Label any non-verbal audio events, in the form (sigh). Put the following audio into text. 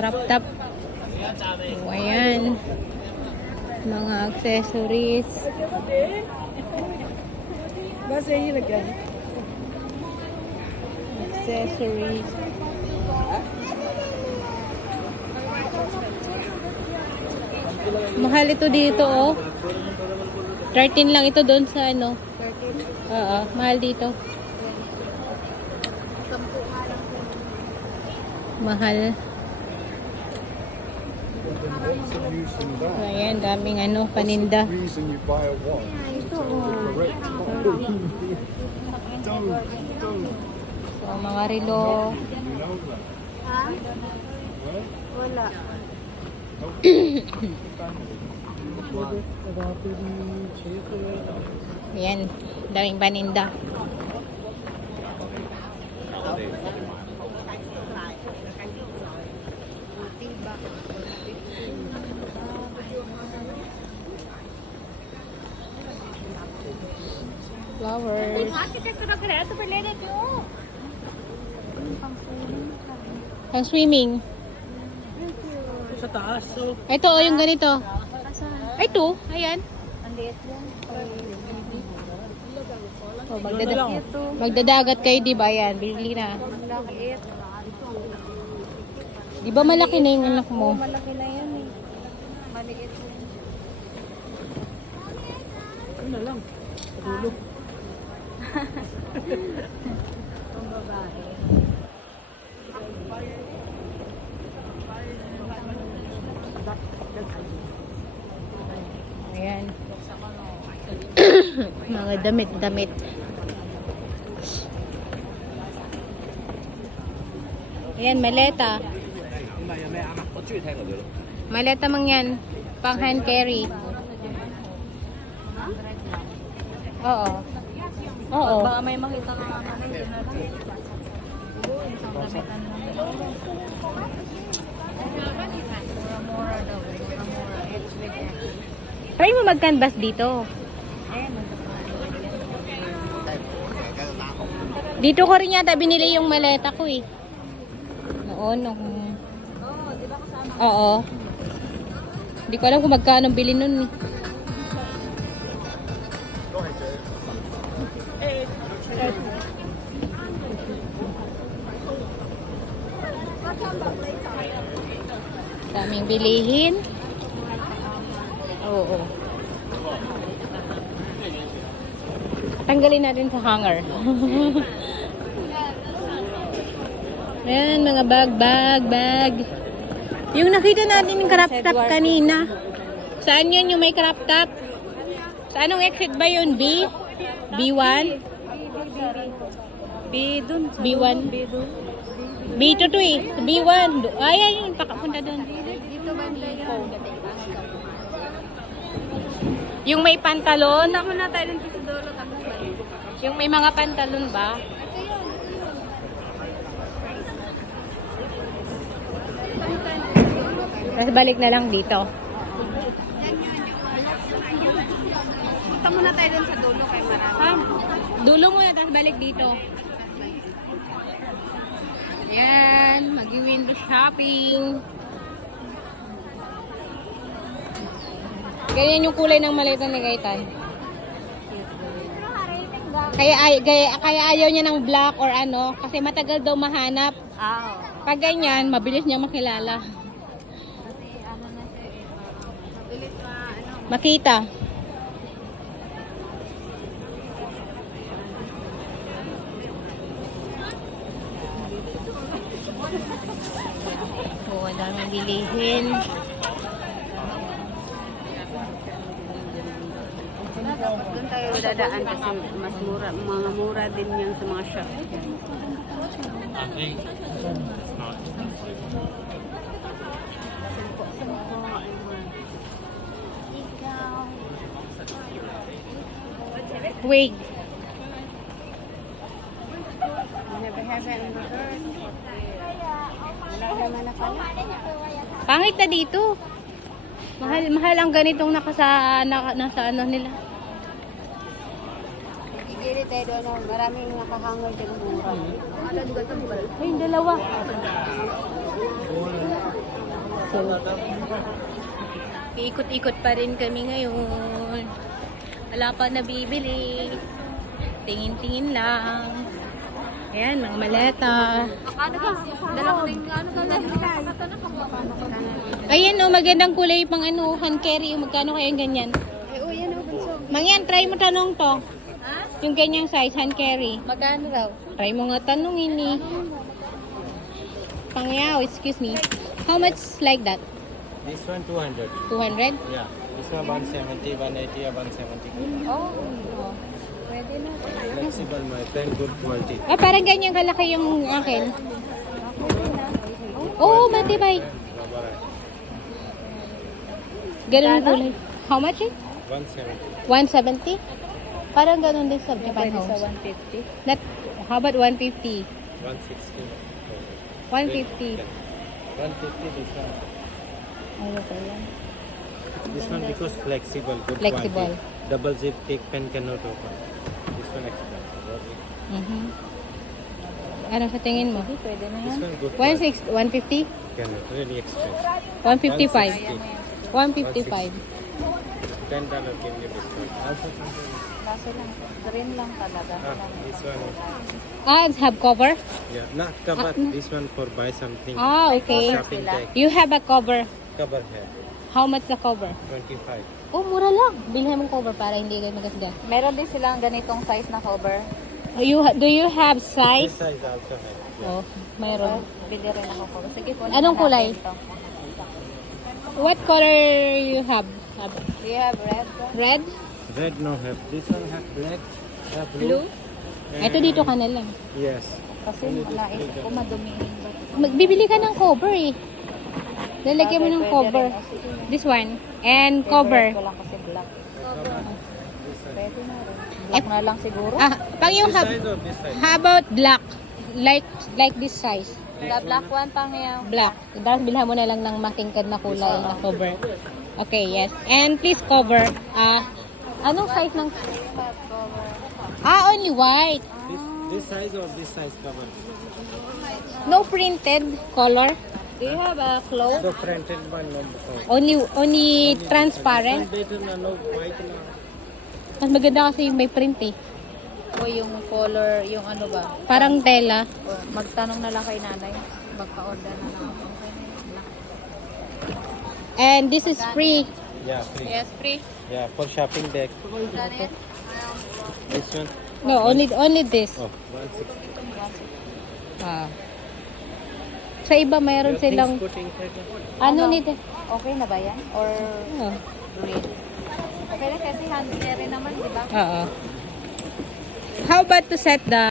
crop top. O, ayan. Mga accessories. Basta yun again. Accessories. Mahal ito dito, oh. 13 lang ito doon sa ano. 13? Oo, mahal dito. Mahal. Ayan, daming ano, paninda. reason you buy a watch is to correct time. don't, don't. So, mga. You that. Well, Wala. Ayan, daming paninda. Flowers. Ang swimming. Sa taas, so. Ito, oh, yung ganito. Ay, ito. Ayan. Oh, magdada magdadagat kayo, di ba? Ayan, bili na. Di ba malaki na yung anak mo? Malaki na yan eh. Maliit na yan. Ano na lang? Padulo. Ang babae. Ayan. (coughs) Mga damit-damit. Ayan, maleta. Maleta mang yan. Pang hand carry. Oo. Oo. Baka may makita ka with Try mo mag-canvas dito. Dito ko rin yata binili yung maleta ko eh. Noon, nung... Oo. Hindi ko alam kung magkano bili nun eh. Daming bilihin. Oo. Tanggalin natin sa hanger. (laughs) Ayan, mga bag, bag, bag. Yung nakita natin yung crop top kanina. Saan yun yung may crop top? Sa anong exit ba yun? B? B1? B dun. sa B1? B dun. B2 to eh. Sa B1. Do- Ay, ay, yun. Pakapunta doon. Dito? Yung may pantalon. Punta muna tayo sa dulo tapos balik. Yung may mga pantalon ba? Tapos balik na lang dito. Punta muna tayo dun sa dulo kay marami. Dulo muna, tapos balik dito. Yan, mag-window shopping. Ganyan yung kulay ng maleta ni Gaitan. Kaya, ay, kaya, kaya ayaw niya ng black or ano, kasi matagal daw mahanap. Ah, Pag ganyan, mabilis niya makilala. Makita. Oo, ang daming bilihin. Doon tayo dadaan kasi mas mura, mga mura din yan sa mga shop. Wait. Never have it in reverse. Wala naman na pala. Pangit na dito. Mahal, mahal ang ganitong nakasa, naka, nasa ano nila. Gigili tayo doon. oh. Maraming nakahangal din mura. Ano, Ay, yung dalawa. So, Iikot-ikot pa rin kami ngayon. Wala pa nabibili. Tingin-tingin lang. Ayan, mga maleta. Ayan o, magandang kulay pang ano, hand carry. Magkano kaya yung ganyan? Ay, oh, yan oh, bunso. Mangyan, try mo tanong to. Yung ganyang size, hand carry. Magkano raw? Try mo nga tanongin ni. Pangyaw, excuse me. How much like that? This one 200. 200? Yeah. This one 170, 180 or 170. Oh, oh. Pwede na. Flexible, my friend. Good quality. Ah, parang ganyan kalaki yung akin. Oo, oh, matibay. Ganun ang kulay. How much eh? 170. 170? Parang ganun din sa Japan Pwede sa homes. 150. Not, how about 150? 160. 150. 150 this one. Ano yan? This one because flexible, good Flexible. quality. Double zip take pen cannot open. This one expensive. Mhm. Ano sa tingin mo? Pwede na This yan. one good quality. 16, 150? Cannot. Really expensive. 155? 160. 155. Ten dollar give you discount. Also something. Kaso lang, green lang talaga. Ah, this one. Ah, have cover? Yeah, not cover. This one for buy something. Ah, okay. Shopping bag. You have a cover. Cover here. How much the cover? 25. Oh, mura lang. Bilhin mong cover para hindi kayo magasda. Meron din silang ganitong size na cover. You, ha- do you have This size? size also have. Yeah. Oh, mayroon. Bili rin ako cover. Sige po. Anong kulay? Ito. What color you have? Have Do you have red? Red? Red no have. This one have black. Have blue. Blue? Ito dito ka na lang. Yes. Kasi naisip ko madumihin ba? Magbibili ka ng cover eh. Lalagyan mo ng Pwede cover. This one. And cover. Ko lang kasi black. This one. Pwede na rin. Black na lang siguro. Ah, pang yung This have, size or this size? how about black? Like like this size. The black one pang yung Black. Tapos bilhan mo na lang ng matingkad na kulay na cover. Okay, yes. And please cover. Ah, anong size ng... Ah, only white. This this size or this size cover? No printed color. Do you have a cloth? The printed one no. no. Only only transparent. Better na no white na. Mas maganda kasi yung may print eh. O yung color, yung ano ba? Parang tela. O, magtanong na lang kay nanay. Magka-order na lang ako. And this is free. Yeah, free. Yes, free. Yeah, for shopping bag. This one. No, only only this. Oh, 160. Ah. Sa iba mayroon Your silang ano Ano? nito? Okay na ba yan? Or Oh. green? Okay na kasi hand carry naman, di ba? Oo. How about to set the